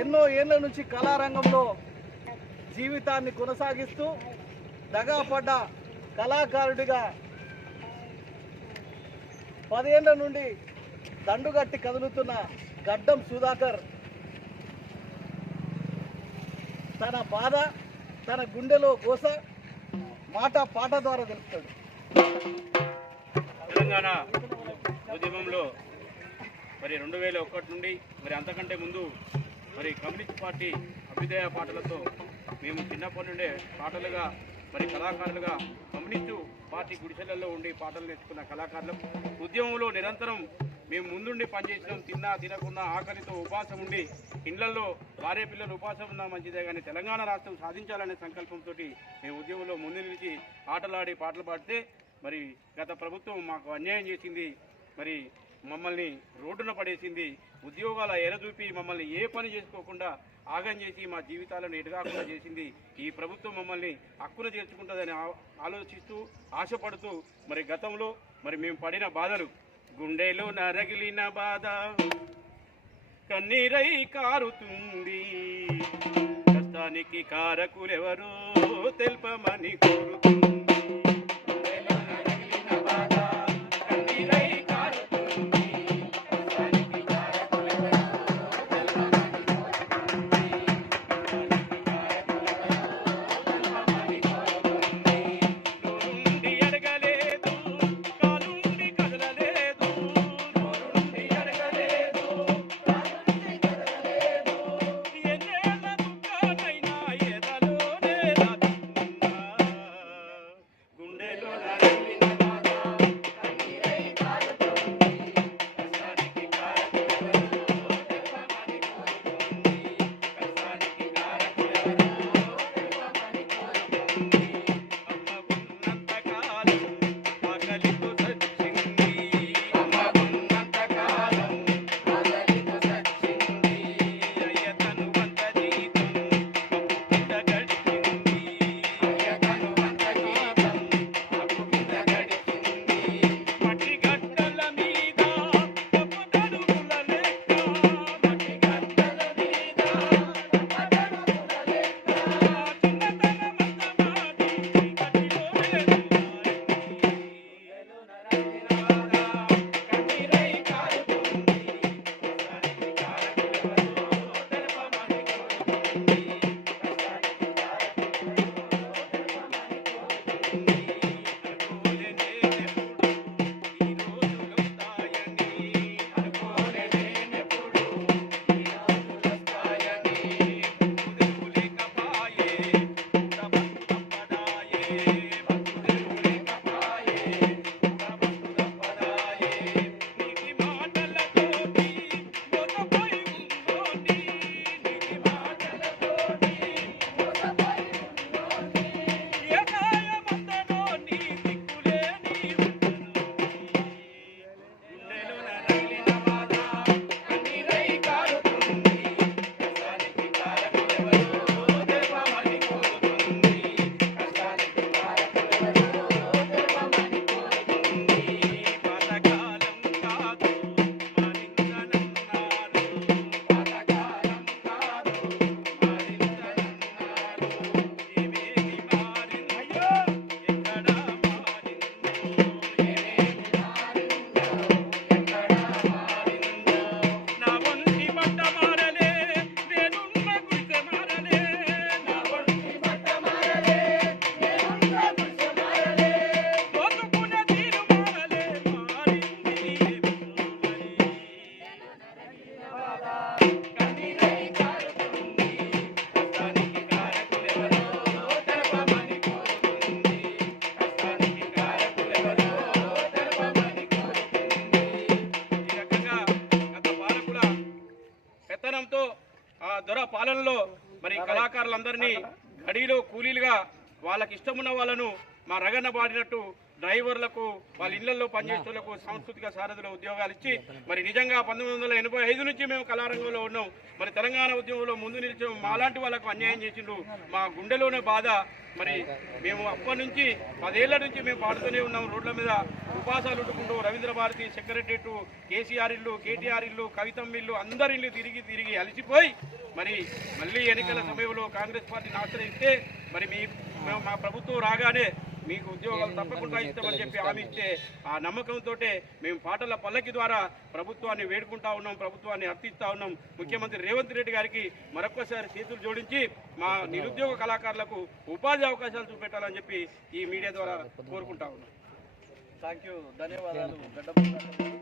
ఎన్నో ఏళ్ల నుంచి కళారంగంలో జీవితాన్ని కొనసాగిస్తూ దగాపడ్డ కళాకారుడిగా 10 ఏళ్ల నుండి దండుగట్టి కదులుతున్న గడ్డం సుధాకర్ తన బాధ, తన గుండెలో గోస మాట పాట ద్వారా తెలుపుతాడు. తెలంగాణ ఉద్యమంలో మరి 2001 నుండి మరి అంతకంటే ముందు మరి కమ్యూనిస్ట్ పార్టీ అభ్యుదయ పాటలతో మేము చిన్నప్పటి నుండే పాటలుగా మరి కళాకారులుగా కమ్యూనిస్టు పార్టీ గుడిసెలలో ఉండి పాటలు నేర్చుకున్న కళాకారులు ఉద్యమంలో నిరంతరం మేము ముందుండి పనిచేసినాం. తిన్నా తినకున్నా ఆకలితో ఉపాసం ఉండి ఇళ్లలో భార్య పిల్లలు ఉపాసం ఉన్నా మంచిదే, కానీ తెలంగాణ రాష్ట్రం సాధించాలనే సంకల్పంతో మేము ఉద్యమంలో ముందు నిలిచి ఆటలాడి పాటలు పాడితే మరి గత ప్రభుత్వం మాకు అన్యాయం చేసింది. మరి మమ్మల్ని రోడ్డున పడేసింది. ఉద్యోగాల ఎరచూపి మమ్మల్ని ఏ పని చేసుకోకుండా ఆగం చేసి మా జీవితాలను ఎడగాకుండా చేసింది. ఈ ప్రభుత్వం మమ్మల్ని హక్కున చేర్చుకుంటుందని ఆలోచిస్తూ ఆశపడుతూ మరి గతంలో మరి మేము పడిన బాధలు, గుండెలో నరగిలిన బాధ కన్నీరై కారుతుంది, కష్టానికి కారకులెవరో తెల్పమని కోరుతుంది. దొర పాలనలో మరి కళాకారులందరినీ గడిలో కూలీలుగా వాళ్ళకి ఇష్టమున్న వాళ్ళను మా రగన్న పాడినట్టు డ్రైవర్లకు వాళ్ళ ఇళ్లలో పనిచేసేలకు సాంస్కృతిక సారథుల ఉద్యోగాలు ఇచ్చి మరి నిజంగా 1985 నుంచి మేము కళారంగంలో ఉన్నాం. మరి తెలంగాణ ఉద్యమంలో ముందు నిలిచాం. మాలాంటి వాళ్ళకు అన్యాయం చేసిండ్రు. మా గుండెలోనే బాధ. మరి మేము అప్పటి నుంచి 10 ఏళ్ల నుంచి మేము పాడుతూనే ఉన్నాం. రోడ్ల మీద ఉపాసాలు ఉట్టుకుంటూ రవీంద్ర భారతి సెక్రటరియట్, కేసీఆర్ ఇల్లు, కేటీఆర్ ఇల్లు, కవితమ్మ ఇల్లు, అందరి ఇల్లు తిరిగి తిరిగి అలసిపోయి మరి మళ్ళీ ఎన్నికల సమయంలో కాంగ్రెస్ పార్టీని ఆశ్రయిస్తే మరి మా ప్రభుత్వం రాగానే మీకు ఉద్యోగాలు తప్పకుండా ఇస్తామని చెప్పి హామీ ఇస్తే ఆ నమ్మకంతో మేము పాటల పల్లకి ద్వారా ప్రభుత్వాన్ని వేడుకుంటా ఉన్నాం, ప్రభుత్వాన్ని అర్థిస్తూ ఉన్నాం. ముఖ్యమంత్రి రేవంత్ రెడ్డి గారికి మరొక్కసారి చేతులు జోడించి మా నిరుద్యోగ కళాకారులకు ఉపాధి అవకాశాలు చూపెట్టాలని చెప్పి ఈ మీడియా ద్వారా కోరుకుంటా ఉన్నాం. థ్యాంక్ యూ, ధన్యవాదాలు.